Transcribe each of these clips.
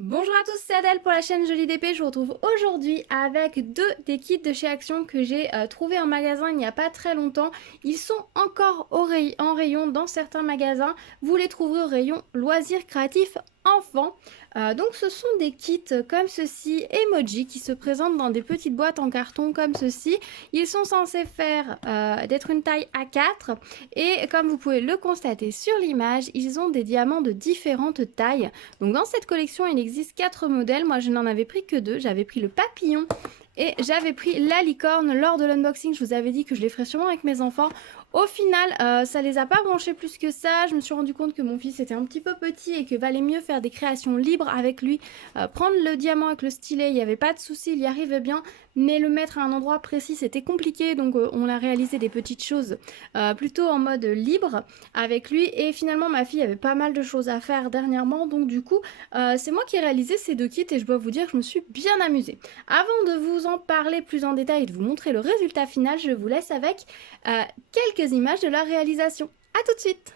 Bonjour à tous, c'est Adèle pour la chaîne Jolie d'épée. Je vous retrouve aujourd'hui avec deux des kits de chez Action que j'ai trouvés en magasin il n'y a pas très longtemps. Ils sont encore en rayon dans certains magasins. Vous les trouverez au rayon loisirs créatifs enfants. Donc ce sont des kits comme ceci, emoji, qui se présentent dans des petites boîtes en carton comme ceci. Ils sont censés faire d'être une taille A4 et comme vous pouvez le constater sur l'image, ils ont des diamants de différentes tailles. Donc dans cette collection, il existe 4 modèles. Moi, je n'en avais pris que 2. J'avais pris le papillon et j'avais pris la licorne. Lors de l'unboxing, je vous avais dit que je les ferais sûrement avec mes enfants. Au final, ça les a pas branchés plus que ça. Je me suis rendu compte que mon fils était un petit peu petit et que valait mieux faire des créations libres avec lui. Prendre le diamant avec le stylet, il n'y avait pas de souci, il y arrivait bien. Mais le mettre à un endroit précis, c'était compliqué. Donc on a réalisé des petites choses plutôt en mode libre avec lui. Et finalement, ma fille avait pas mal de choses à faire dernièrement. Donc du coup, c'est moi qui ai réalisé ces deux kits et je dois vous dire que je me suis bien amusée. Avant de vous en parler plus en détail et de vous montrer le résultat final, je vous laisse avec quelques images de leur réalisation. A tout de suite!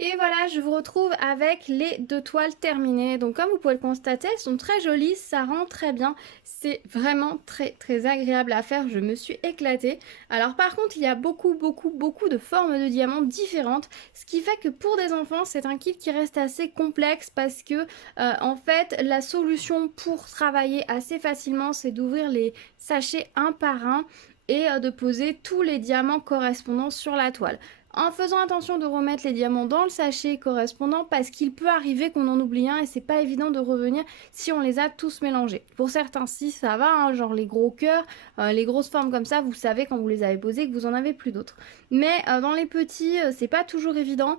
Et voilà, je vous retrouve avec les deux toiles terminées. Donc comme vous pouvez le constater, elles sont très jolies, ça rend très bien. C'est vraiment très agréable à faire, je me suis éclatée. Alors par contre, il y a beaucoup de formes de diamants différentes. Ce qui fait que pour des enfants, c'est un kit qui reste assez complexe parce que en fait, la solution pour travailler assez facilement, c'est d'ouvrir les sachets un par un et de poser tous les diamants correspondants sur la toile en faisant attention de remettre les diamants dans le sachet correspondant parce qu'il peut arriver qu'on en oublie un et c'est pas évident de revenir si on les a tous mélangés. Pour certains si ça va, hein, genre les gros cœurs, les grosses formes comme ça, vous savez quand vous les avez posées que vous en avez plus d'autres. Mais dans les petits, c'est pas toujours évident.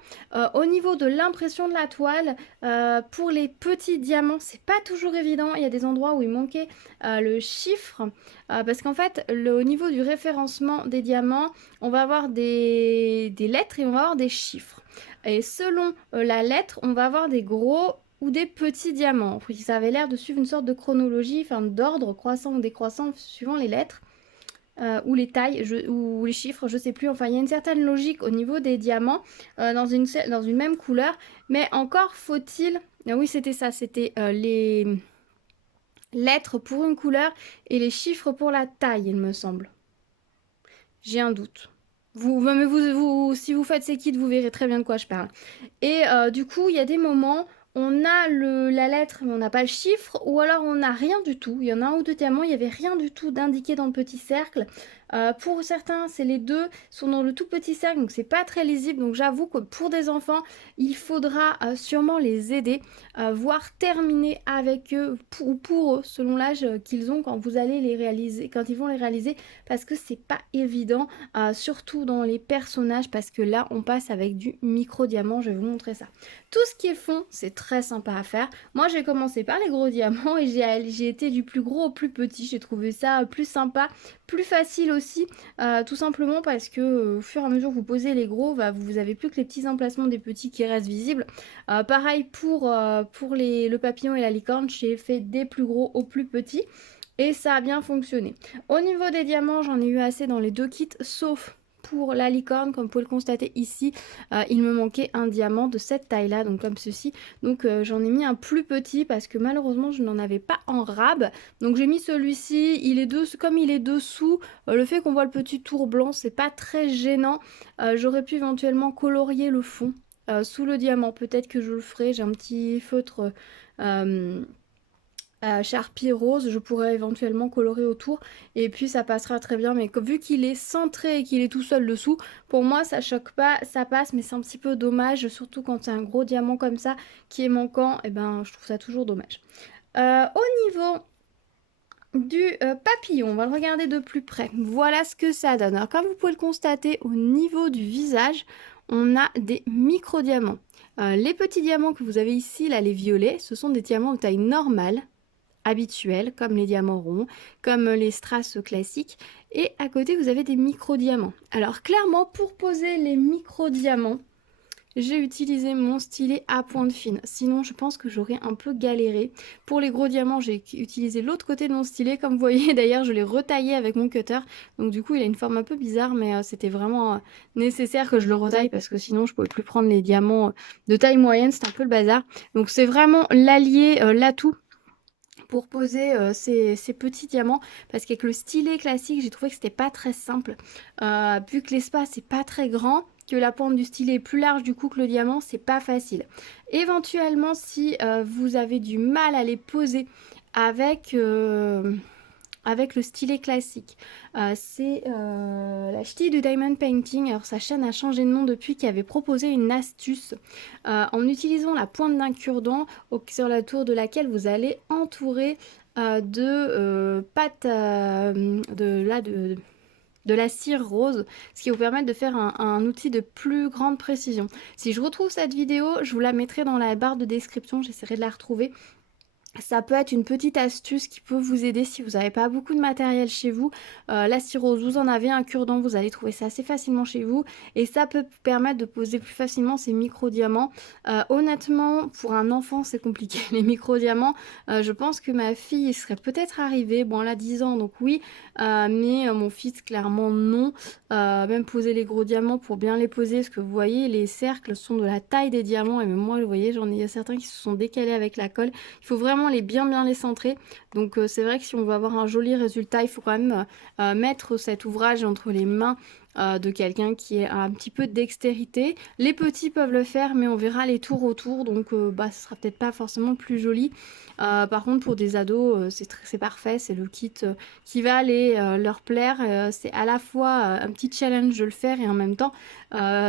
Au niveau de l'impression de la toile, pour les petits diamants, c'est pas toujours évident. Il y a des endroits où il manquait le chiffre parce qu'en fait, au niveau du référencement des diamants, on va avoir des lettres et on va avoir des chiffres. Et selon la lettre, on va avoir des gros ou des petits diamants. Ça avait l'air de suivre une sorte de chronologie, enfin d'ordre croissant ou décroissant suivant les lettres. Ou les tailles ou les chiffres, je sais plus. Enfin, il y a une certaine logique au niveau des diamants dans une même couleur. Mais encore faut-il... Ah oui, c'était ça, c'était les lettres pour une couleur et les chiffres pour la taille, il me semble. J'ai un doute. Si vous faites ces kits, vous verrez très bien de quoi je parle. Et du coup, il y a des moments, on a la lettre, mais on n'a pas le chiffre, ou alors on n'a rien du tout. Il y en a un ou deux diamants, il n'y avait rien du tout d'indiqué dans le petit cercle. Pour certains, c'est les deux, sont dans le tout petit cercle, donc c'est pas très lisible. Donc j'avoue que pour des enfants, il faudra sûrement les aider, voire terminer avec eux, ou pour eux, selon l'âge qu'ils ont quand vous allez les réaliser, quand ils vont les réaliser, parce que c'est pas évident, surtout dans les personnages, parce que là, on passe avec du micro-diamant, je vais vous montrer ça. Tout ce qui est fond, c'est très sympa à faire. Moi, j'ai commencé par les gros diamants et j'ai été du plus gros au plus petit. J'ai trouvé ça plus sympa, plus facile aussi, tout simplement parce que au fur et à mesure que vous posez les gros, bah, vous avez plus que les petits emplacements des petits qui restent visibles. Pareil pour le papillon et la licorne, j'ai fait des plus gros au plus petit. Et ça a bien fonctionné. Au niveau des diamants, j'en ai eu assez dans les deux kits, sauf pour la licorne, comme vous pouvez le constater ici, il me manquait un diamant de cette taille-là, donc comme ceci. Donc j'en ai mis un plus petit parce que malheureusement je n'en avais pas en rab. Donc j'ai mis celui-ci, comme il est dessous, le fait qu'on voit le petit tour blanc, c'est pas très gênant. J'aurais pu éventuellement colorier le fond sous le diamant, peut-être que je le ferai. J'ai un petit feutre Sharpie rose, je pourrais éventuellement colorer autour et puis ça passera très bien, mais vu qu'il est centré et qu'il est tout seul dessous, pour moi ça choque pas, ça passe, mais c'est un petit peu dommage, surtout quand c'est un gros diamant comme ça qui est manquant, et ben je trouve ça toujours dommage. Au niveau du papillon, on va le regarder de plus près. Voilà ce que ça donne. Alors comme vous pouvez le constater, au niveau du visage, on a des micro-diamants. Les petits diamants que vous avez ici, là, les violets, ce sont des diamants de taille normale, habituels, comme les diamants ronds, comme les strass classiques. Et à côté, vous avez des micro-diamants. Alors clairement, pour poser les micro-diamants, j'ai utilisé mon stylet à pointe fine. Sinon, je pense que j'aurais un peu galéré. Pour les gros diamants, j'ai utilisé l'autre côté de mon stylet. Comme vous voyez, d'ailleurs, je l'ai retaillé avec mon cutter. Donc du coup, il a une forme un peu bizarre, mais c'était vraiment nécessaire que je le retaille parce que sinon, je pouvais plus prendre les diamants de taille moyenne. C'est un peu le bazar. Donc c'est vraiment l'allié, l'atout pour poser ces petits diamants, parce qu'avec le stylet classique j'ai trouvé que c'était pas très simple, vu que l'espace est pas très grand, que la pointe du stylet est plus large du coup que le diamant, c'est pas facile. Éventuellement si vous avez du mal à les poser avec avec le stylet classique. C'est la ch'ti du Diamond Painting. Alors sa chaîne a changé de nom depuis, qui avait proposé une astuce en utilisant la pointe d'un cure-dent sur la tour de laquelle vous allez entourer de pâte de la cire rose, ce qui va vous permettre de faire un outil de plus grande précision. Si je retrouve cette vidéo, je vous la mettrai dans la barre de description, j'essaierai de la retrouver. Ça peut être une petite astuce qui peut vous aider si vous n'avez pas beaucoup de matériel chez vous. La cire rose, vous en avez un cure-dent, vous allez trouver ça assez facilement chez vous. Et ça peut vous permettre de poser plus facilement ces micro-diamants. Honnêtement, pour un enfant, c'est compliqué, les micro-diamants. Je pense que ma fille serait peut-être arrivée. Bon, elle a 10 ans, donc oui. Mais mon fils, clairement, non. Même poser les gros diamants pour bien les poser. Parce que vous voyez, les cercles sont de la taille des diamants. Et même moi, vous voyez, j'en ai certains qui se sont décalés avec la colle. Il faut vraiment les bien les centrer. Donc c'est vrai que si on veut avoir un joli résultat, il faut quand même mettre cet ouvrage entre les mains de quelqu'un qui a un petit peu de dextérité. Les petits peuvent le faire, mais on verra les tours autour, donc ce sera peut-être pas forcément plus joli. Par contre, pour des ados, c'est parfait, c'est le kit qui va aller leur plaire. C'est à la fois un petit challenge de le faire et en même temps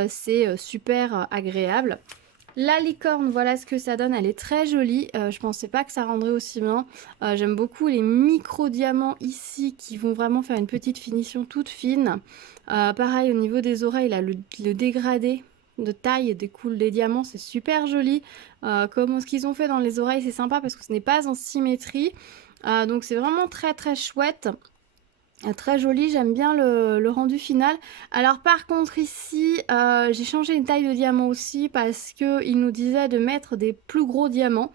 c'est super agréable. La licorne, voilà ce que ça donne, elle est très jolie, je pensais pas que ça rendrait aussi bien. J'aime beaucoup les micro-diamants ici qui vont vraiment faire une petite finition toute fine. Pareil au niveau des oreilles, là, le dégradé de taille découle des diamants, c'est super joli. Comme ce qu'ils ont fait dans les oreilles, c'est sympa parce que ce n'est pas en symétrie. Donc c'est vraiment très chouette. Très joli, j'aime bien le rendu final. Alors par contre ici, j'ai changé une taille de diamant aussi parce qu'il nous disait de mettre des plus gros diamants.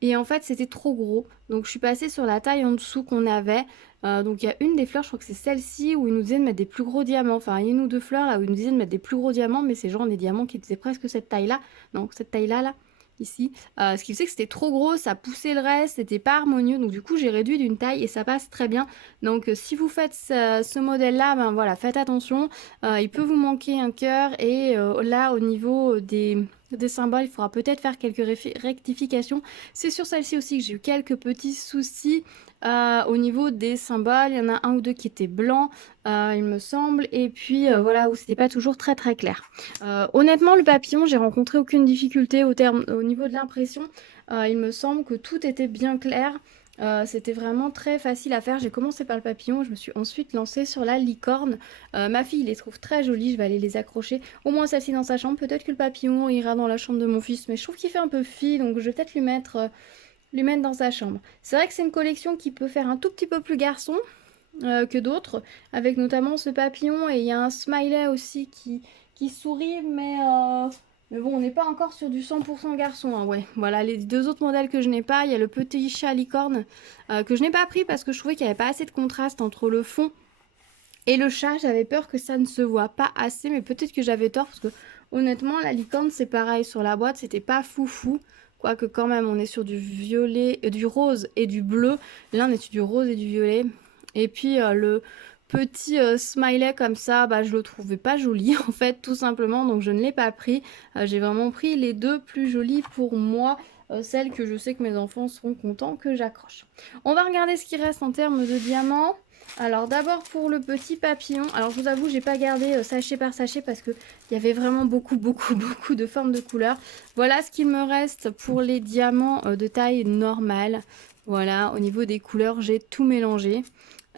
Et en fait c'était trop gros. Donc je suis passée sur la taille en dessous qu'on avait. Donc il y a une des fleurs, je crois que c'est celle-ci, où il nous disait de mettre des plus gros diamants. Enfin il y a une ou deux fleurs là où il nous disait de mettre des plus gros diamants. Mais c'est genre des diamants qui étaient presque cette taille-là. Non, cette taille-là, là. Ici, ce qui faisait que c'était trop gros, ça poussait le reste, c'était pas harmonieux, donc du coup j'ai réduit d'une taille et ça passe très bien. Donc si vous faites ce modèle là, ben voilà, faites attention, il peut vous manquer un cœur et là au niveau des symboles, il faudra peut-être faire quelques rectifications. C'est sur celle-ci aussi que j'ai eu quelques petits soucis au niveau des symboles. Il y en a un ou deux qui étaient blancs, il me semble, et puis voilà, où c'était pas toujours très clair. Honnêtement, le papillon, j'ai rencontré aucune difficulté au niveau de l'impression. Il me semble que tout était bien clair. C'était vraiment très facile à faire. J'ai commencé par le papillon, je me suis ensuite lancée sur la licorne. Ma fille les trouve très jolies, je vais aller les accrocher. Au moins celle-ci dans sa chambre. Peut-être que le papillon ira dans la chambre de mon fils, mais je trouve qu'il fait un peu fille, donc je vais peut-être lui mettre dans sa chambre. C'est vrai que c'est une collection qui peut faire un tout petit peu plus garçon que d'autres, avec notamment ce papillon, et il y a un smiley aussi qui sourit, mais bon, on n'est pas encore sur du 100% garçon, hein, ouais. Voilà, les deux autres modèles que je n'ai pas, il y a le petit chat licorne que je n'ai pas pris parce que je trouvais qu'il n'y avait pas assez de contraste entre le fond Et le chat, j'avais peur que ça ne se voit pas assez, mais peut-être que j'avais tort parce que honnêtement, la licorne, c'est pareil sur la boîte, c'était pas foufou. Quoique quand même, on est sur du violet, du rose et du bleu. Là, on est sur du rose et du violet. Et puis le petit smiley comme ça, bah, je le trouvais pas joli en fait, tout simplement, donc je ne l'ai pas pris. J'ai vraiment pris les deux plus jolies pour moi, celles que je sais que mes enfants seront contents que j'accroche. On va regarder ce qui reste en termes de diamants. Alors d'abord pour le petit papillon, alors je vous avoue j'ai pas gardé sachet par sachet parce que il y avait vraiment beaucoup de formes de couleurs. Voilà ce qu'il me reste pour les diamants de taille normale. Voilà, au niveau des couleurs j'ai tout mélangé.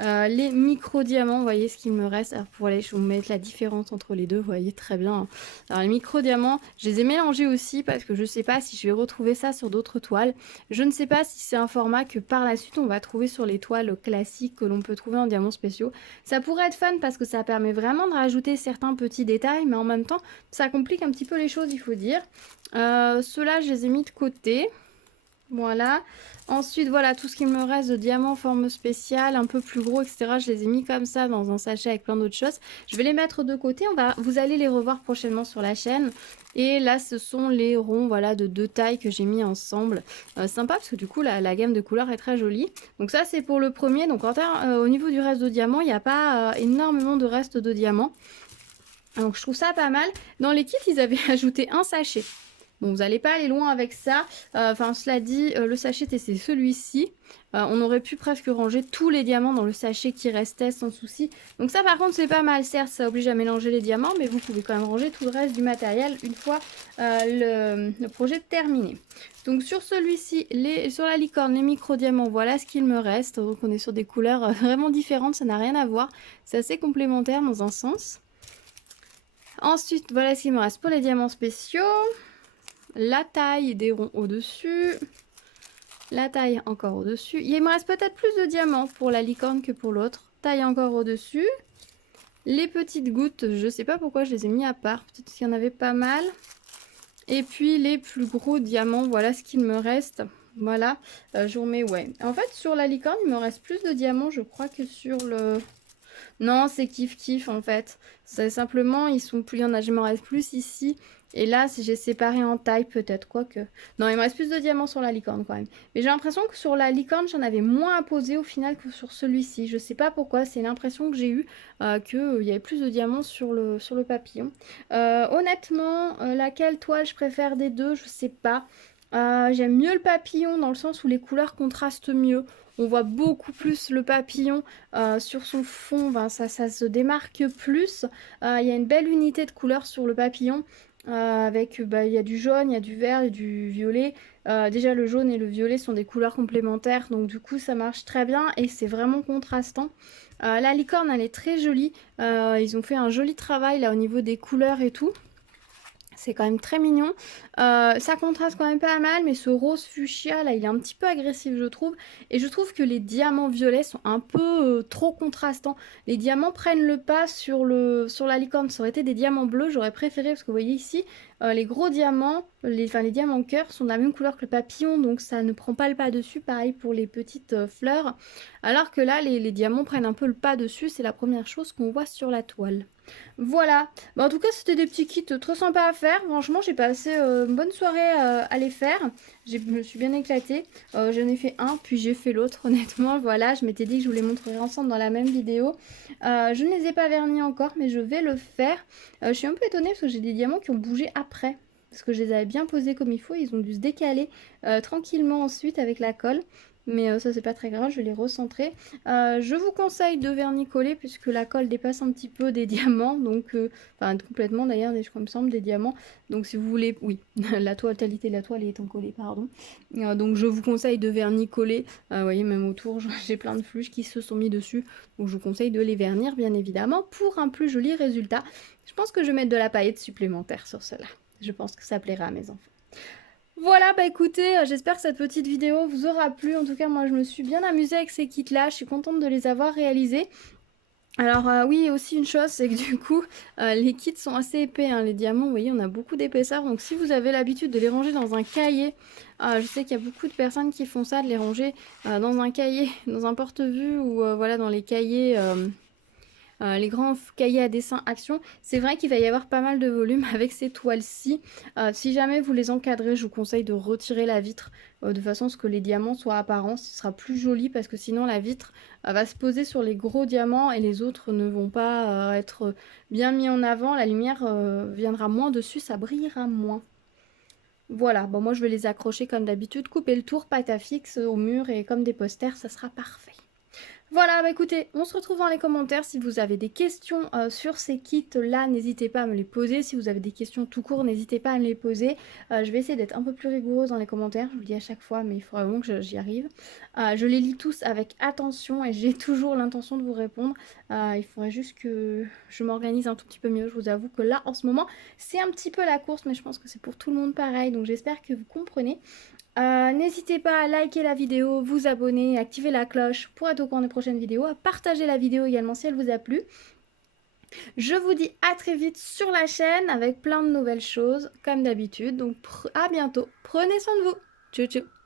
Les micro-diamants, vous voyez ce qu'il me reste. Alors pour aller, je vais vous mettre la différence entre les deux, vous voyez très bien. Alors les micro-diamants, je les ai mélangés aussi parce que je ne sais pas si je vais retrouver ça sur d'autres toiles. Je ne sais pas si c'est un format que par la suite on va trouver sur les toiles classiques que l'on peut trouver en diamants spéciaux. Ça pourrait être fun parce que ça permet vraiment de rajouter certains petits détails, mais en même temps ça complique un petit peu les choses, il faut dire. Ceux-là, je les ai mis de côté. Voilà. Ensuite, voilà, tout ce qui me reste de diamants forme spéciale, un peu plus gros, etc. Je les ai mis comme ça dans un sachet avec plein d'autres choses. Je vais les mettre de côté. Vous allez les revoir prochainement sur la chaîne. Et là, ce sont les ronds, voilà, de deux tailles que j'ai mis ensemble. Sympa parce que du coup, la gamme de couleurs est très jolie. Donc ça, c'est pour le premier. Donc au niveau du reste de diamants, il n'y a pas énormément de reste de diamants. Donc je trouve ça pas mal. Dans les kits, ils avaient ajouté un sachet. Bon, vous n'allez pas aller loin avec ça. Enfin, cela dit, le sachet, c'est celui-ci. On aurait pu presque ranger tous les diamants dans le sachet qui restait sans souci. Donc ça, par contre, c'est pas mal. Certes, ça oblige à mélanger les diamants, mais vous pouvez quand même ranger tout le reste du matériel une fois le projet terminé. Donc sur celui-ci, sur la licorne, les micro-diamants, voilà ce qu'il me reste. Donc on est sur des couleurs vraiment différentes, ça n'a rien à voir. C'est assez complémentaire dans un sens. Ensuite, voilà ce qu'il me reste pour les diamants spéciaux. La taille des ronds au-dessus. La taille encore au-dessus. Il me reste peut-être plus de diamants pour la licorne que pour l'autre. Taille encore au-dessus. Les petites gouttes, je sais pas pourquoi je les ai mis à part. Peut-être qu'il y en avait pas mal. Et puis les plus gros diamants, voilà ce qu'il me reste. Voilà, je vous remets, ouais. En fait, sur la licorne, il me reste plus de diamants, je crois, que sur le... Non, c'est kiff en fait. C'est simplement, ils sont plus, il y en a, je me reste plus ici. Et là, si j'ai séparé en taille, peut-être, quoique. Non, il me reste plus de diamants sur la licorne quand même. Mais j'ai l'impression que sur la licorne, j'en avais moins à poser au final que sur celui-ci. Je sais pas pourquoi, c'est l'impression que j'ai eue qu'il y avait plus de diamants sur le papillon. Honnêtement, laquelle toile je préfère des deux, je sais pas. J'aime mieux le papillon dans le sens où les couleurs contrastent mieux. On voit beaucoup plus le papillon sur son fond, ben, ça se démarque plus. Il y a une belle unité de couleurs sur le papillon. Avec, bah, il y a du jaune, il y a du vert et du violet. Déjà le jaune et le violet sont des couleurs complémentaires, donc du coup ça marche très bien et c'est vraiment contrastant. La licorne elle est très jolie, ils ont fait un joli travail là au niveau des couleurs et tout. C'est quand même très mignon. Ça contraste quand même pas mal, mais ce rose fuchsia là, il est un petit peu agressif, je trouve. Et je trouve que les diamants violets sont un peu trop contrastants. Les diamants prennent le pas sur la licorne. Ça aurait été des diamants bleus, j'aurais préféré, parce que vous voyez ici, les gros diamants, les diamants cœur sont de la même couleur que le papillon, donc ça ne prend pas le pas dessus. Pareil pour les petites fleurs. Alors que là, les diamants prennent un peu le pas dessus. C'est la première chose qu'on voit sur la toile. Voilà, bah, en tout cas c'était des petits kits très sympas à faire, franchement j'ai passé une bonne soirée à les faire, je me suis bien éclatée, j'en ai fait un puis j'ai fait l'autre honnêtement, voilà, je m'étais dit que je vous les montrerai ensemble dans la même vidéo. Je ne les ai pas vernis encore mais je vais le faire. Je suis un peu étonnée parce que j'ai des diamants qui ont bougé après, parce que je les avais bien posés comme il faut, ils ont dû se décaler tranquillement ensuite avec la colle. Mais ça c'est pas très grave, je vais les recentrer. Je vous conseille de vernicoller puisque la colle dépasse un petit peu des diamants, donc enfin complètement d'ailleurs, je crois il me semble des diamants. Donc si vous voulez, oui, la totalité de la toile est étant collée, pardon. Donc je vous conseille de vernicoller. Vous voyez même autour, j'ai plein de fluches qui se sont mis dessus. Donc je vous conseille de les vernir bien évidemment pour un plus joli résultat. Je pense que je vais mettre de la paillette supplémentaire sur cela. Je pense que ça plaira à mes enfants. Voilà, bah écoutez, j'espère que cette petite vidéo vous aura plu. En tout cas, moi, je me suis bien amusée avec ces kits-là. Je suis contente de les avoir réalisés. Alors oui, aussi une chose, c'est que du coup, les kits sont assez épais. Hein. Les diamants, vous voyez, on a beaucoup d'épaisseur. Donc si vous avez l'habitude de les ranger dans un cahier, je sais qu'il y a beaucoup de personnes qui font ça, de les ranger dans un cahier, dans un porte-vue ou voilà, dans les cahiers... les grands cahiers à dessin Action, c'est vrai qu'il va y avoir pas mal de volume avec ces toiles-ci. Si jamais vous les encadrez, je vous conseille de retirer la vitre de façon à ce que les diamants soient apparents. Ce sera plus joli parce que sinon la vitre va se poser sur les gros diamants et les autres ne vont pas être bien mis en avant. La lumière viendra moins dessus, ça brillera moins. Voilà, bon moi je vais les accrocher comme d'habitude, couper le tour, pâte à fixe au mur et comme des posters, ça sera parfait. Voilà, bah écoutez, on se retrouve dans les commentaires. Si vous avez des questions sur ces kits-là, n'hésitez pas à me les poser. Si vous avez des questions tout court, n'hésitez pas à me les poser. Je vais essayer d'être un peu plus rigoureuse dans les commentaires, je vous le dis à chaque fois, mais il faudra vraiment que j'y arrive. Je les lis tous avec attention et j'ai toujours l'intention de vous répondre. Il faudrait juste que je m'organise un tout petit peu mieux. Je vous avoue que là, en ce moment, c'est un petit peu la course, mais je pense que c'est pour tout le monde pareil, donc j'espère que vous comprenez. N'hésitez pas à liker la vidéo, vous abonner, activer la cloche pour être au courant des prochaines vidéos, à partager la vidéo également si elle vous a plu. Je vous dis à très vite sur la chaîne avec plein de nouvelles choses comme d'habitude. Donc à bientôt, prenez soin de vous. Tchou tchou.